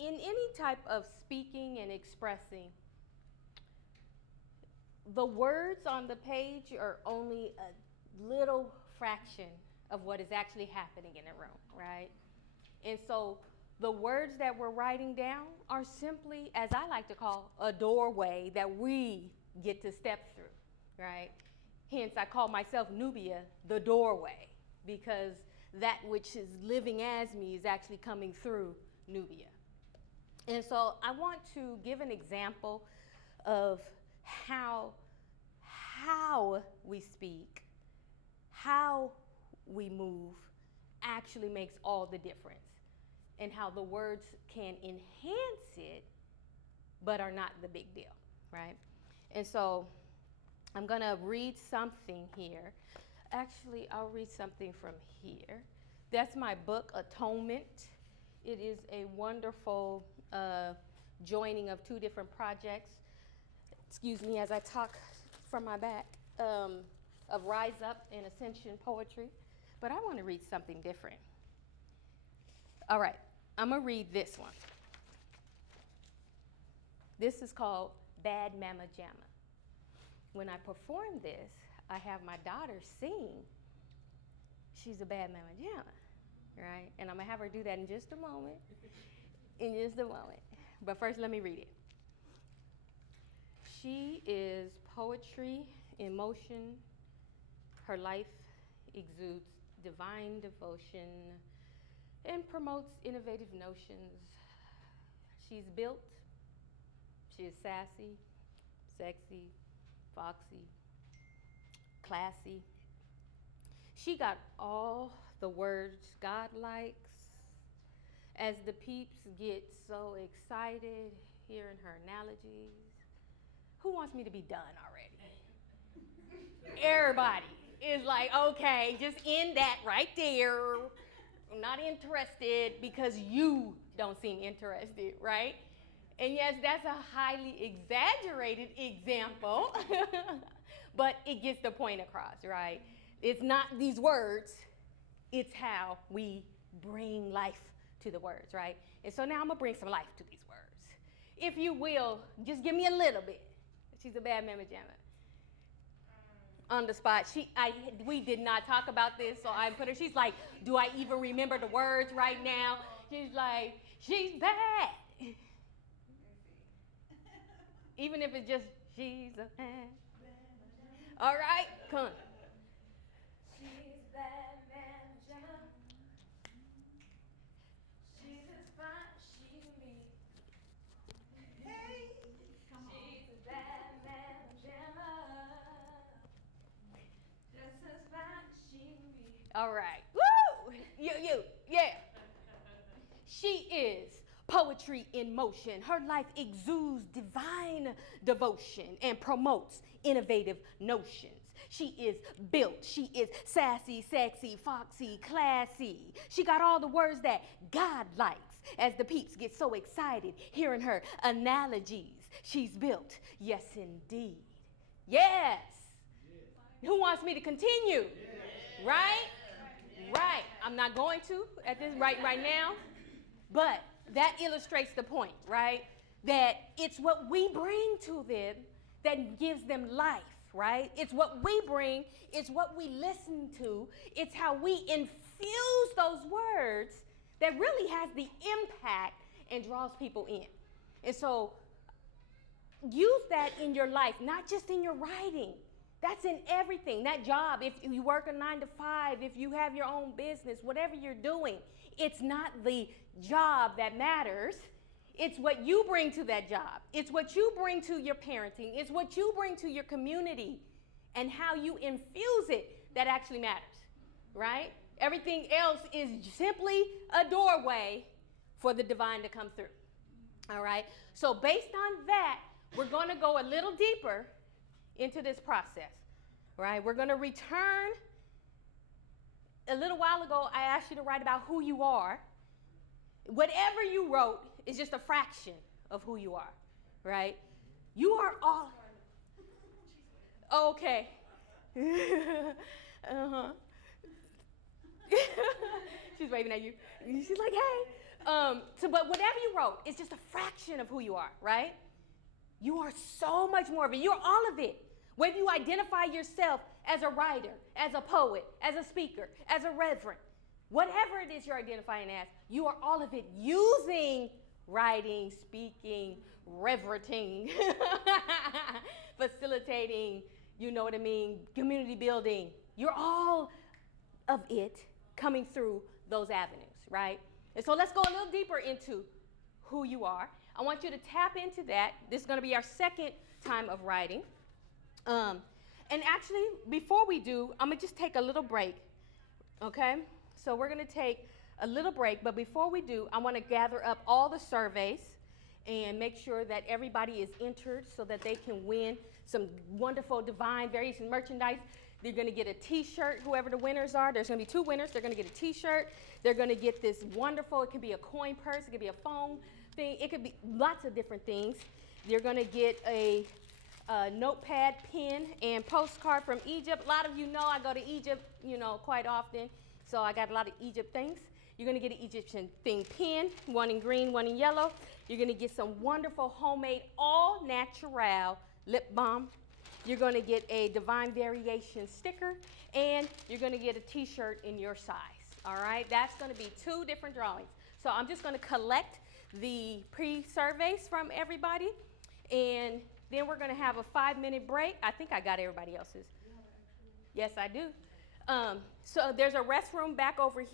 in any type of speaking and expressing, the words on the page are only a little fraction of what is actually happening in the room, right? And so the words that we're writing down are simply, as I like to call, a doorway that we get to step through, right? Hence, I call myself Nubia, the doorway, because that which is living as me is actually coming through Nubia. And so I want to give an example of how we speak, how we move actually makes all the difference, and how the words can enhance it, but are not the big deal, right? And so I'm gonna read something here. Actually, I'll read something from here. That's my book, Atonement. It is a wonderful joining of two different projects. Excuse me as I talk from my back, of Rise Up and Ascension Poetry. But I want to read something different. All right, I'm gonna read this one. This is called Bad Mama Jamma. When I perform this, I have my daughter sing. She's a bad mama jamma, right? And I'm gonna have her do that in just a moment. But first, let me read it. She is poetry in motion. Her life exudes divine devotion and promotes innovative notions. She's built. She is sassy, sexy, foxy, classy. She got all the words God likes. As the peeps get so excited hearing her analogies. Who wants me to be done already? Everybody is like, okay, just end that right there. I'm not interested because you don't seem interested, right? And yes, that's a highly exaggerated example, but it gets the point across, right? It's not these words, it's how we bring life to the words, right? And so now I'm gonna bring some life to these words. If you will, just give me a little bit. She's a bad mama jamma. On the spot, we did not talk about this, so I put her, she's like, do I even remember the words right now? She's like, she's bad. Even if it's just, she's a bad. All right, come on. She's bad man jamma. She's as fine as she can be. Hey, she's a bad man jamma. Just as fine as she can be. All right, woo! Yeah. She is poetry in motion. Her life exudes divine devotion and promotes innovative notions. She is built. She is sassy, sexy, foxy, classy. She got all the words that God likes. As the peeps get so excited hearing her analogies. She's built. Yes, indeed. Yes. Who wants me to continue? Right? Right. I'm not going to at this right now. But that illustrates the point, right? That it's what we bring to them that gives them life, right? It's what we bring, it's what we listen to, it's how we infuse those words that really has the impact and draws people in. And so use that in your life, not just in your writing. That's in everything. That job, if you work a 9 to 5, if you have your own business, whatever you're doing, it's not the job that matters. It's what you bring to that job. It's what you bring to your parenting. It's what you bring to your community and how you infuse it that actually matters, right? Everything else is simply a doorway for the divine to come through, all right? So based on that, we're going to go a little deeper into this process, right? We're going to return. A little while ago, I asked you to write about who you are. Whatever you wrote is just a fraction of who you are, right? You are all. Okay. uh-huh. She's waving at you. She's like, hey. But whatever you wrote, it's just a fraction of who you are, right? You are so much more of it. You're all of it. Whether you identify yourself as a writer, as a poet, as a speaker, as a reverend, whatever it is you're identifying as, you are all of it using writing, speaking, reverencing, facilitating, you know what I mean, community building. You're all of it coming through those avenues, right? And so let's go a little deeper into who you are. I want you to tap into that. This is going to be our second time of writing. And actually, before we do, I'm going to just take a little break, okay? So we're going to take a little break, but before we do, I want to gather up all the surveys and make sure that everybody is entered so that they can win some wonderful Divine Variation merchandise. They're going to get a T-shirt, whoever the winners are. There's going to be 2 winners. They're going to get a T-shirt. They're going to get this wonderful, it could be a coin purse, it could be a phone thing, it could be lots of different things. They're going to get a notepad, pen, and postcard from Egypt. A lot of you know I go to Egypt, quite often, so I got a lot of Egypt things. You're going to get an Egyptian theme pen, one in green, one in yellow. You're going to get some wonderful homemade, all natural lip balm. You're going to get a Divine Variation sticker, and you're going to get a T-shirt in your size, all right? That's going to be 2 different drawings. So I'm just going to collect the pre-surveys from everybody, and then we're going to have a 5-minute break. I think I got everybody else's. Yes, I do. So there's a restroom back over here.